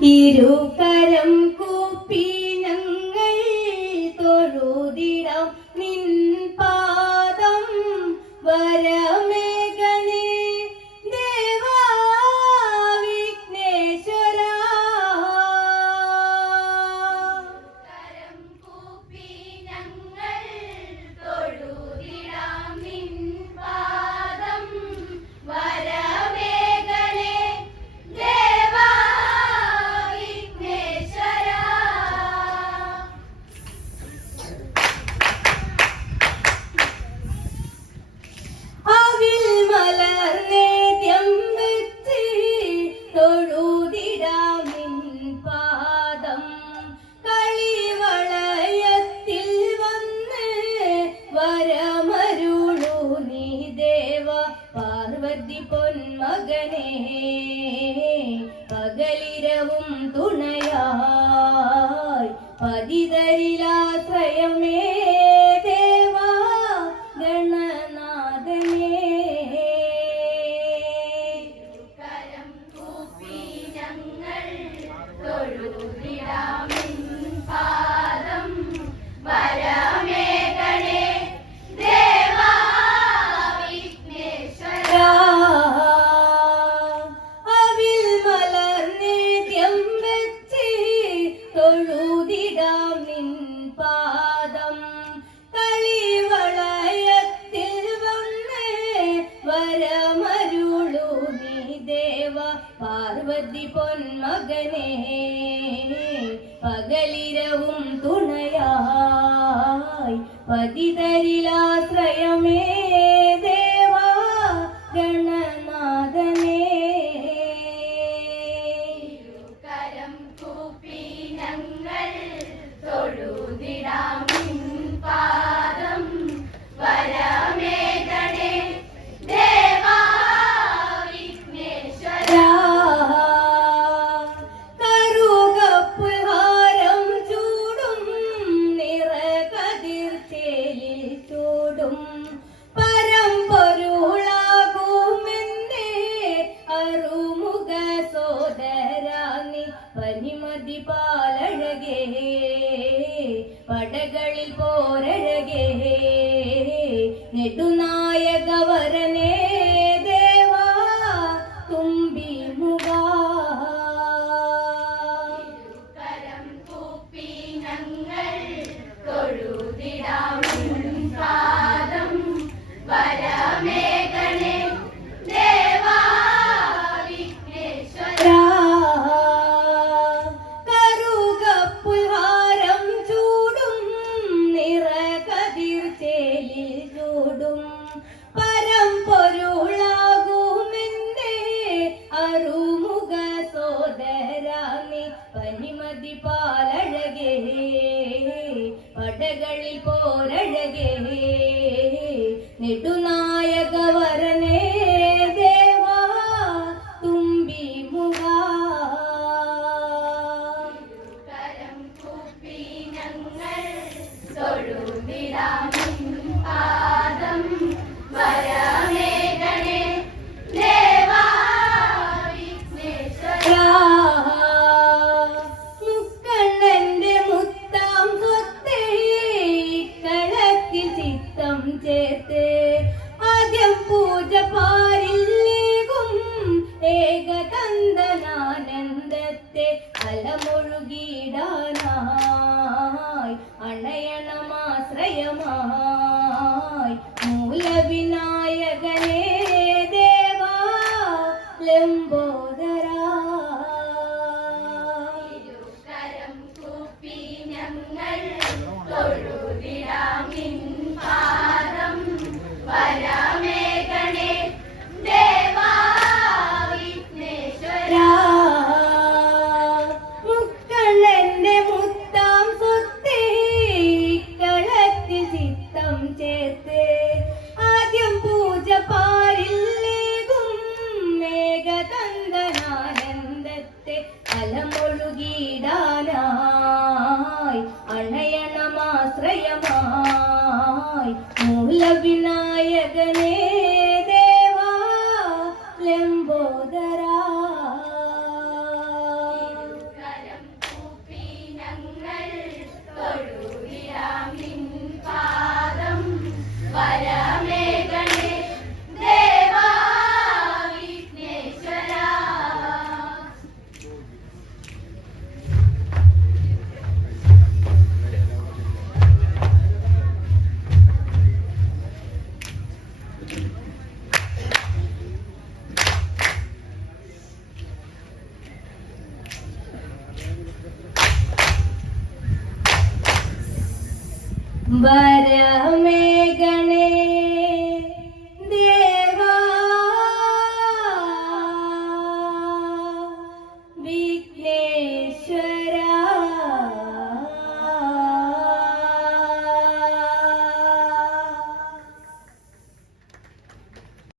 ഇരുകരം കൂപ്പി പാർവതി പൊന്മകനെ പകലിരവും തുണയായി പതിതരിലാശ്രയമേ. വരമരുളു നീ ദേവ. പാർവതി പൊന്മകനെ പകലിരവും തുണയായി. പതിതരിലാശ്രയമേ thì நெடுநாயகவரனே ഊർജപാരില്ലേകും ഏകകന്ദനാനന്ദത്തെ അലമൊഴുകിയിടാനായി അണയണമാശ്രയമായി മൂലവിനായകനേ ദേവാ ലംബോ ശരണമാശ്രയമായി മൂലവിനായകനേ ദേവാ ലംബോദരാ വരമേ ഗണേ ദേവാ വിഘ്നേ